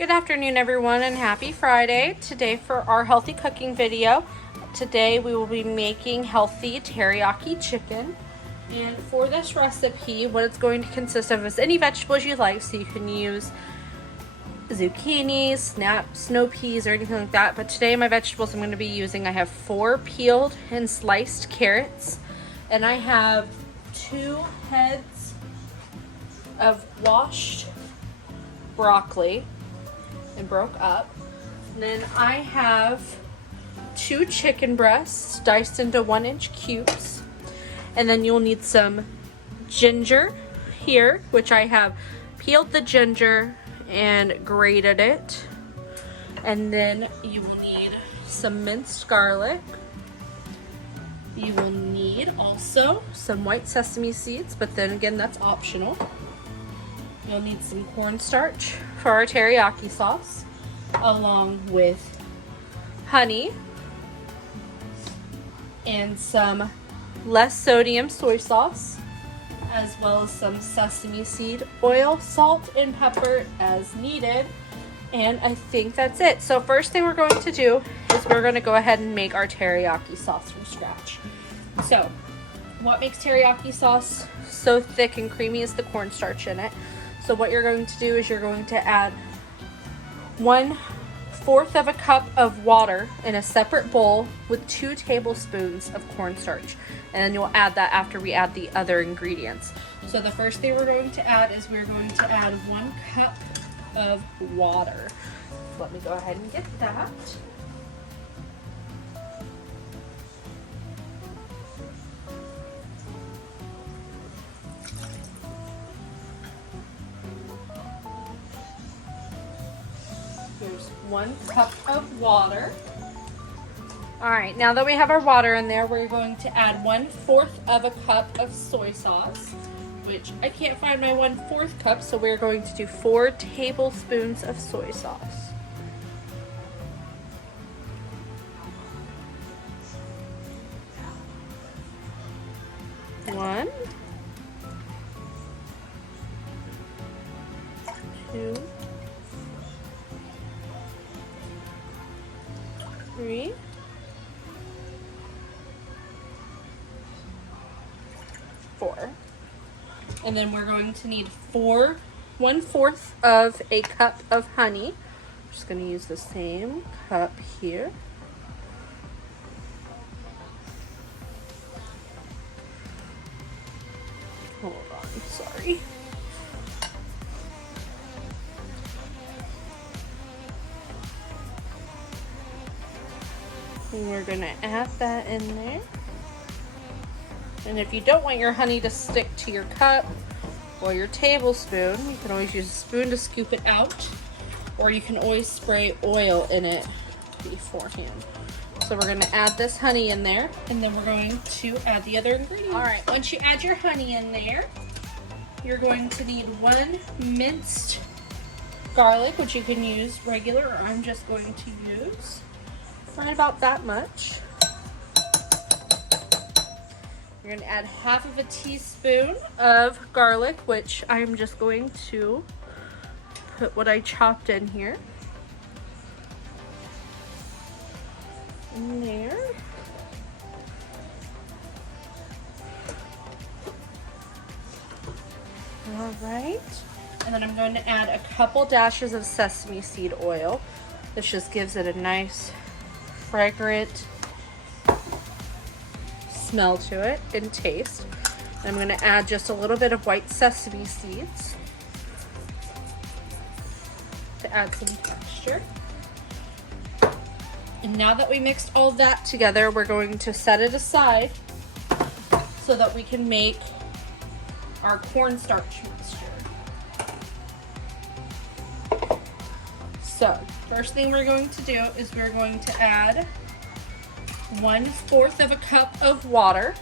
Good afternoon everyone and happy Friday. Today for our healthy cooking video, today we will be making healthy teriyaki chicken. And for this recipe, what it's going to consist of is any vegetables you like, so you can use zucchini, snap, snow peas, or anything like that. But today my vegetables I'm going to be using, I have 4 peeled and sliced carrots, and I have 2 heads of washed broccoli and broke up. And then I have 2 chicken breasts diced into 1-inch cubes. And then you'll need some ginger here, which I have peeled the ginger and grated it. And then you will need some minced garlic. You will need also some white sesame seeds, but then again, that's optional. You'll need some cornstarch for our teriyaki sauce, along with honey and some less sodium soy sauce, as well as some sesame seed oil, salt, and pepper as needed. And I think that's it. So first thing we're going to do is we're going to go ahead and make our teriyaki sauce from scratch. So what makes teriyaki sauce so thick and creamy is the cornstarch in it. So what you're going to do is you're going to add 1/4 of a cup of water in a separate bowl with 2 tablespoons of cornstarch. And then you'll add that after we add the other ingredients. So the first thing we're going to add is we're going to add 1 cup of water. Let me go ahead and get that. There's 1 cup of water. All right, now that we have our water in there, we're going to add 1/4 of a cup of soy sauce, which I can't find my 1/4 cup, so we're going to do 4 tablespoons of soy sauce. One, 2, 3, 4. And then we're going to need 1/4 of a cup of honey. I'm just going to use the same cup here. Hold on, sorry. And we're going to add that in there. And if you don't want your honey to stick to your cup or your tablespoon, you can always use a spoon to scoop it out, or you can always spray oil in it beforehand. So we're going to add this honey in there, and then we're going to add the other ingredients. All right, once you add your honey in there, you're going to need 1 minced garlic, which you can use regular, or I'm just going to use right about that much. You're going to add 1/2 teaspoon of garlic, which I'm just going to put what I chopped in here. In there. All right. And then I'm going to add a couple dashes of sesame seed oil. This just gives it a nice, fragrant smell to it and taste. I'm going to add just a little bit of white sesame seeds to add some texture. And now that we mixed all that together, we're going to set it aside so that we can make our cornstarch mixture. So first thing we're going to do is we're going to add 1/4 of a cup of water.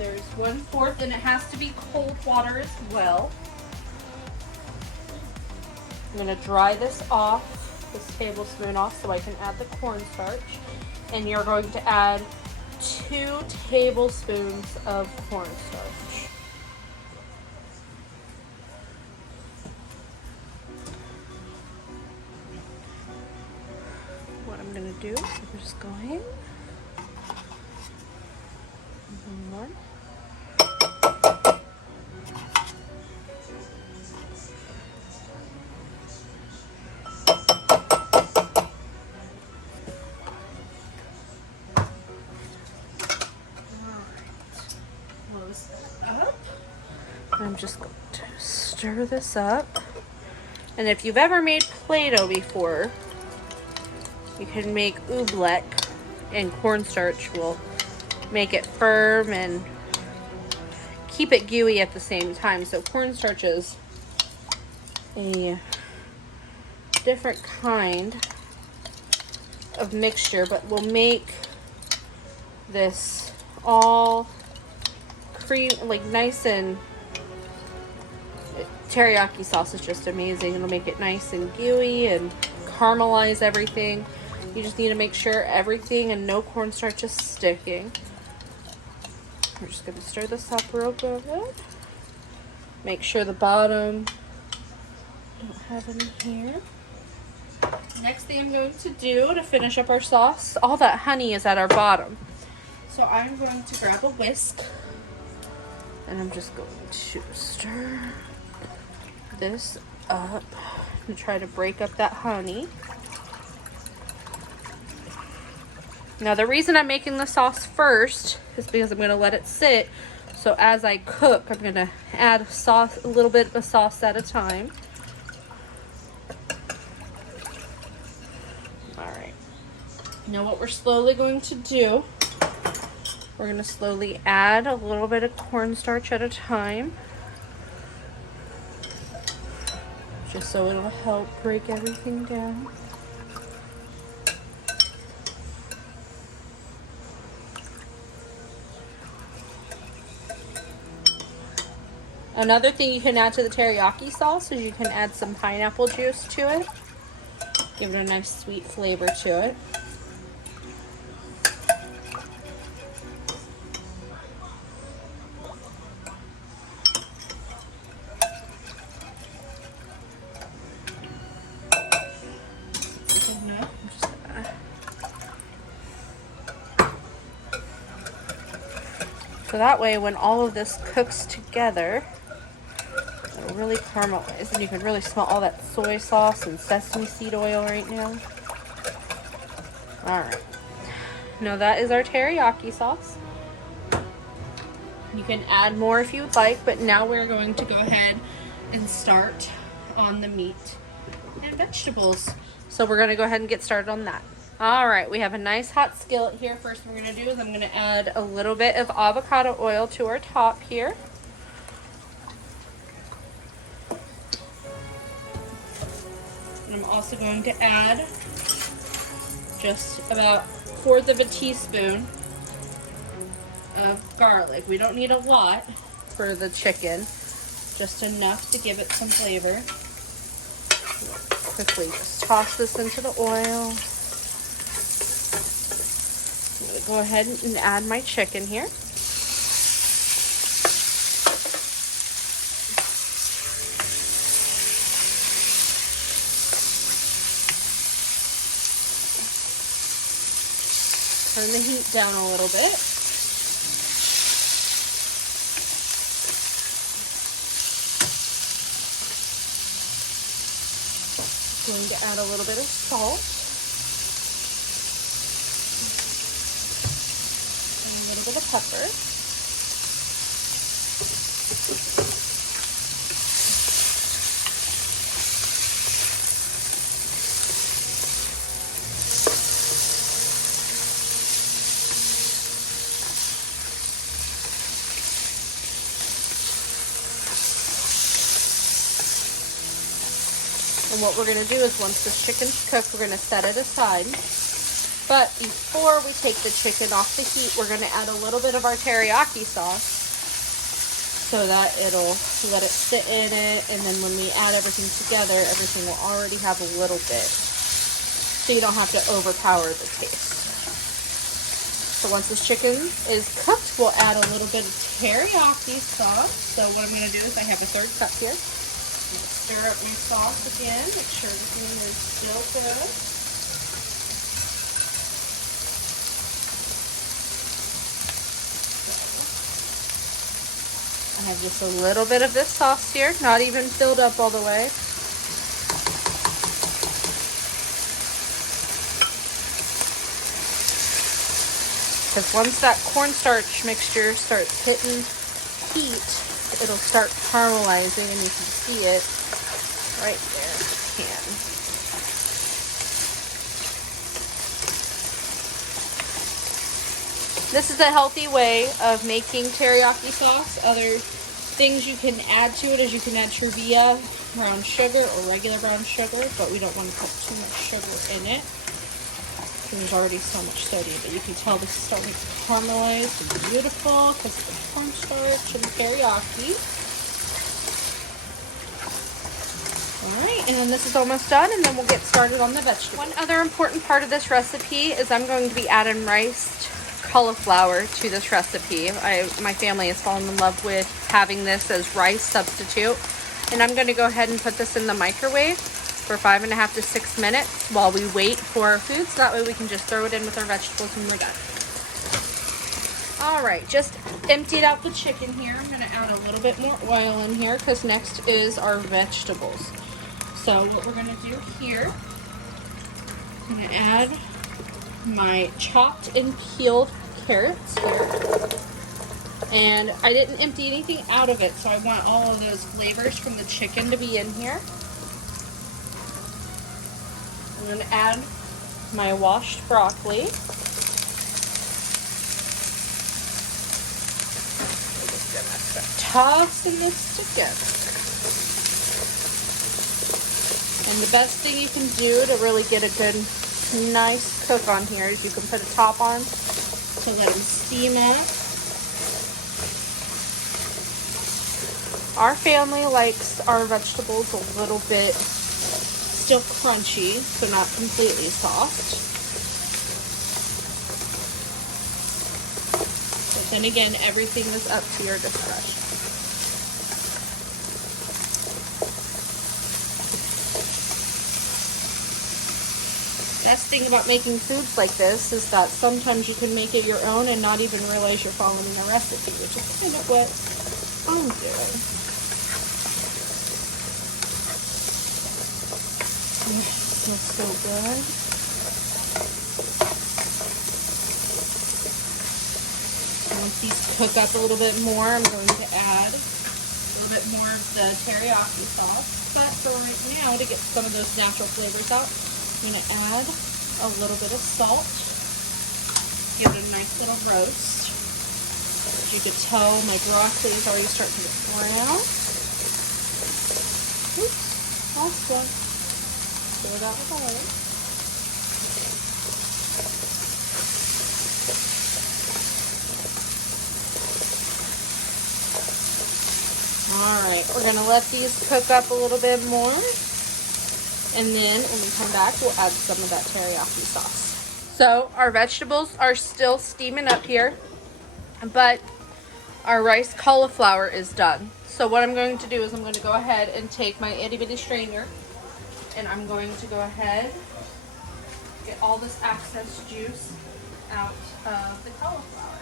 There's 1/4, and it has to be cold water as well. I'm gonna dry this off, this tablespoon off, so I can add the cornstarch. And you're going to add 2 tablespoons of cornstarch. What I'm gonna do is I'm just going. One. I'm just going to stir this up. And if you've ever made Play-Doh before, you can make oobleck, and cornstarch will make it firm and keep it gooey at the same time. So cornstarch is a different kind of mixture, but will make this all cream, like nice, and teriyaki sauce is just amazing. It'll make it nice and gooey and caramelize everything. You just need to make sure everything and no cornstarch is sticking. We're just going to stir this up real good. Make sure the bottom don't have any here. Next thing I'm going to do to finish up our sauce, all that honey is at our bottom. So I'm going to grab a whisk and I'm just going to stir this up and try to break up that honey. Now the reason I'm making the sauce first is because I'm going to let it sit. So as I cook, I'm going to add sauce, a little bit of sauce at a time. Alright. Now what we're slowly going to do, we're going to slowly add a little bit of cornstarch at a time. Just so it'll help break everything down. Another thing you can add to the teriyaki sauce is you can add some pineapple juice to it. Give it a nice sweet flavor to it. So that way when all of this cooks together, it'll really caramelize, and you can really smell all that soy sauce and sesame seed oil right now. Alright. Now that is our teriyaki sauce. You can add more if you would like, but now we're going to go ahead and start on the meat and vegetables. So we're going to go ahead and get started on that. Alright, we have a nice hot skillet here. First thing we're going to do is I'm going to add a little bit of avocado oil to our top here. And I'm also going to add just about 1/4 of a teaspoon of garlic. We don't need a lot for the chicken, just enough to give it some flavor. Quickly just toss this into the oil. I'm going to go ahead and add my chicken here. Turn the heat down a little bit. Going to add a little bit of salt. And a little bit of pepper. And what we're going to do is once this chicken's cooked, we're going to set it aside. But before we take the chicken off the heat, we're going to add a little bit of our teriyaki sauce so that it'll let it sit in it. And then when we add everything together, everything will already have a little bit, so you don't have to overpower the taste. So once this chicken is cooked, we'll add a little bit of teriyaki sauce. So what I'm going to do is I have a 1/3 cup here. I'm going to stir up my sauce again, make sure everything is still good. I have just a little bit of this sauce here, not even filled up all the way. Because once that cornstarch mixture starts hitting heat, it'll start caramelizing, and you can see it right there in the pan. This is a healthy way of making teriyaki sauce. Other things you can add to it is you can add Truvia, brown sugar, or regular brown sugar, but we don't want to put too much sugar in it. There's already so much sodium, but you can tell this is starting to caramelize and beautiful because of the cornstarch and the teriyaki. Alright, and then this is almost done, and then we'll get started on the vegetables. One other important part of this recipe is I'm going to be adding riced cauliflower to this recipe. My family has fallen in love with having this as rice substitute, and I'm going to go ahead and put this in the microwave for 5.5 to 6 minutes while we wait for our food, so that way we can just throw it in with our vegetables when we're done. Alright, just emptied out the chicken here. I'm going to add a little bit more oil in here because next is our vegetables. So what we're going to do here, I'm going to add my chopped and peeled carrots here. And I didn't empty anything out of it, so I want all of those flavors from the chicken to be in here. I'm going to add my washed broccoli. We're just going to start tossing this together. And the best thing you can do to really get a good, nice cook on here is you can put a top on to let them steam up. Our family likes our vegetables a little bit still crunchy, so not completely soft. But then again, everything is up to your discretion. Best thing about making foods like this is that sometimes you can make it your own and not even realize you're following a recipe, which is kind of what I'm doing. Smells so good. Once these cook up a little bit more, I'm going to add a little bit more of the teriyaki sauce. But for right now, to get some of those natural flavors out, I'm going to add a little bit of salt. Give it a nice little roast. As you can tell, my broccoli is already starting to get brown. Oops, last one. Pour that with oil. Alright, we're going to let these cook up a little bit more. And then when we come back, we'll add some of that teriyaki sauce. So our vegetables are still steaming up here, but our rice cauliflower is done. So what I'm going to do is I'm going to go ahead and take my itty bitty strainer, and I'm going to go ahead, get all this excess juice out of the cauliflower.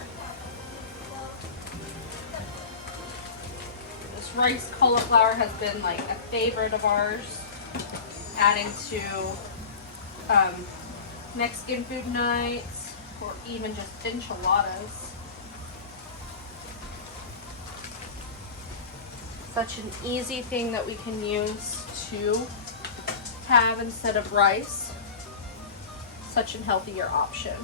This rice cauliflower has been like a favorite of ours, adding to Mexican food nights or even just enchiladas. Such an easy thing that we can use to have instead of rice. Such a healthier option.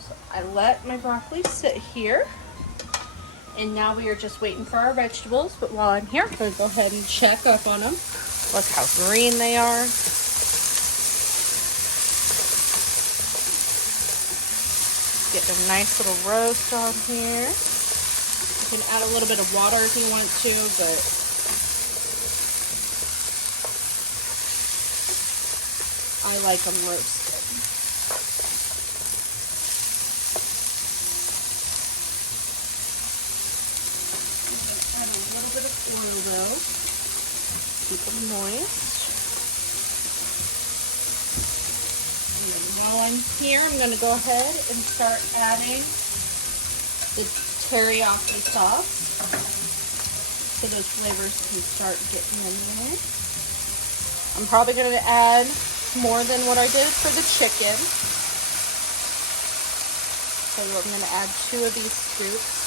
So I let my broccoli sit here, and now we are just waiting for our vegetables. But while I'm here, I'm going to go ahead and check up on them. Look how green they are. get a nice little roast on here. You can add a little bit of water if you want to, but I like them roasted. I'm going to add a little bit of oil though. Keep them moist. While I'm here, I'm going to go ahead and start adding the teriyaki sauce so those flavors can start getting in there. I'm probably going to add more than what I did for the chicken. So I'm going to add 2 of these scoops.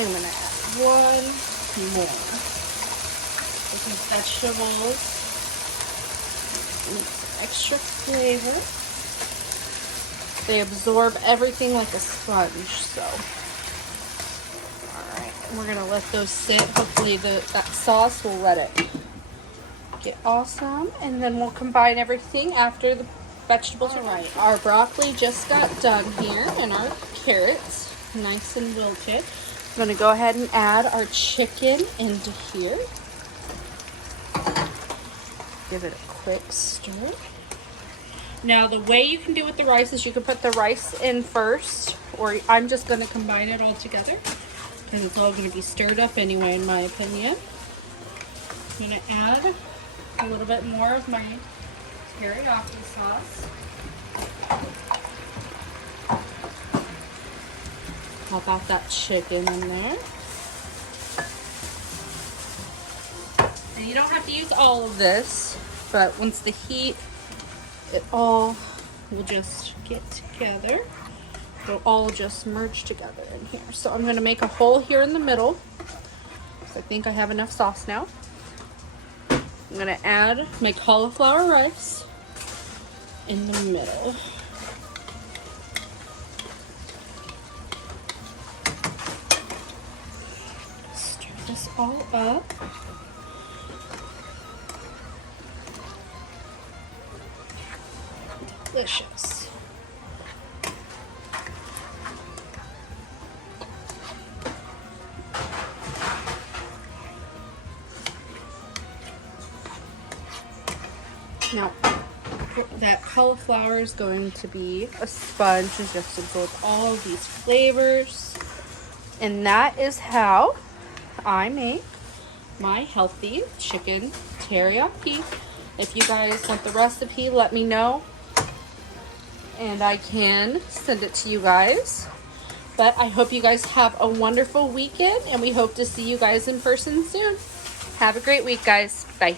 I'm going to add 1 more. With some vegetables. And some extra flavor. They absorb everything like a sponge, so. Alright, we're going to let those sit. Hopefully that sauce will let it get awesome. And then we'll combine everything after the vegetables are right. Our broccoli just got done here, and our carrots, nice and wilted. I'm going to go ahead and add our chicken into here. Give it a quick stir. Now the way you can do with the rice is you can put the rice in first, or I'm just going to combine it all together because it's all going to be stirred up anyway, in my opinion. I'm going to add a little bit more of my teriyaki sauce. Pop out that chicken in there. And you don't have to use all of this, but once the heat, it all will just get together. It'll all just merge together in here. So I'm going to make a hole here in the middle. So I think I have enough sauce now. I'm going to add my cauliflower rice in the middle. This all up. Delicious. Now, that cauliflower is going to be a sponge to just absorb all of these flavors. And that is how I make my healthy chicken teriyaki. If you guys want the recipe, let me know and I can send it to you guys. But I hope you guys have a wonderful weekend, and we hope to see you guys in person soon. Have a great week, guys. Bye.